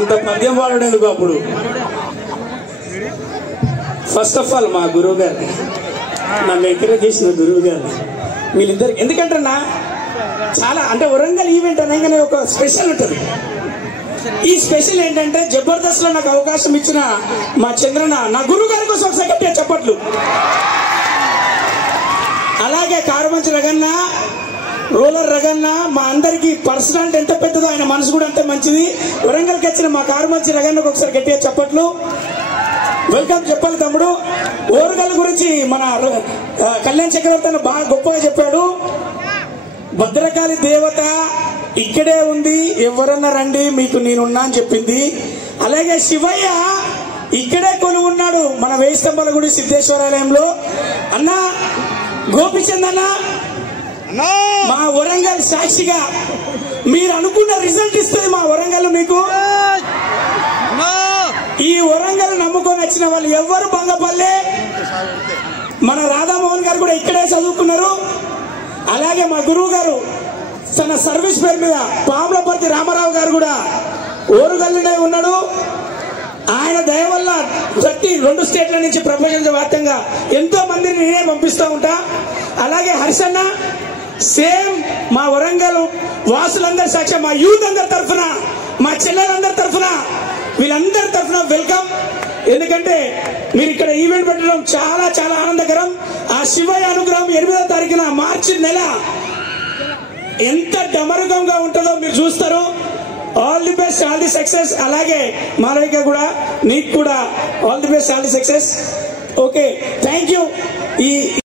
అంత పద్యం పాడేందుకు అప్పుడు. ఫస్ట్ ఆఫ్ ఆల్ మా గురువు గారు, నన్ను ఎంకరేజ్ చేసిన గురువు గారు వీళ్ళిద్దరు. ఎందుకంటే చాలా అంటే వరంగల్ ఈవెంట్ అనగానే ఒక స్పెషల్ ఉంటుంది. ఈ స్పెషల్ ఏంటంటే జబర్దస్త్ లో నాకు అవకాశం ఇచ్చిన మా చంద్రన్న, నా గురువు గారి కోసం ఒకసారి గట్టిగా చప్పట్లు. అలాగే కారుమంచి రగన్న, రోలర్ రగన్న, మా అందరికి పర్సనాలిటీ ఎంత పెద్దదో ఆయన మనసు కూడా అంతే మంచిది. వరంగల్కి వచ్చిన మా కారుమంచి రగన్నకు ఒకసారి గట్టిగా చప్పట్లు. వెల్కమ్ చెప్పాలి తమ్ముడు. ఓరుగల్ గురించి మన కళ్యాణ్ చక్రవర్తి బాగా గొప్పగా చెప్పాడు. భద్రకాళి దేవత ఇక్కడే ఉంది, ఎవరన్నా రండి మీకు నేనున్నా అని చెప్పింది. అలాగే శివయ్య ఇక్కడే కొలువు ఉన్నాడు మన 1000 స్తంభాల గుడి సిద్ధేశ్వరాలయంలో. అన్నా గోపిచంద్ అన్న, మా వరంగల్ సాక్షిగా మీరు అనుకున్న రిజల్ట్ ఇస్తుంది మా వరంగల్ మీకు. ఈ వరంగల్ నమ్ముకొని వచ్చిన వాళ్ళు ఎవరు బంగపల్లె, మన రాధామోహన్ గారు కూడా ఇక్కడే చదువుకున్నారు. అలాగే మా గురువు గారు తన సర్వీస్ పేరు మీద పాములపర్తి రామారావు గారు కూడా ఓరుగల్లునే ఉన్నాడు. ఆయన దయ వల్ల ప్రతి 2 స్టేట్ల నుంచి ప్రపంచ వ్యాప్తంగా ఎంతో మందిని నేనే పంపిస్తూ ఉంటా. అలాగే హర్షన్న సేమ్ మా వరంగల్ వాసులందరి సాక్ష్యం, మా యూత్ అందరి తరఫున, మా చెల్లెలందరి తరఫున, వీళ్ళందరి తరఫున వెల్కమ్. ఎందుకంటే మీరు ఇక్కడ ఈవెంట్ పెట్టడం చాలా చాలా ఆనందకరం. ఆ శివయ్య అనుగ్రహం 8వ తారీఖున మార్చి నెల ఎంత డమరుగంగా ఉంటుందో మీరు చూస్తారు. All the best, all the success. అలాగే మాలవిక కూడా, నీకు కూడా all the best, all the success. Okay, thank you. ఈ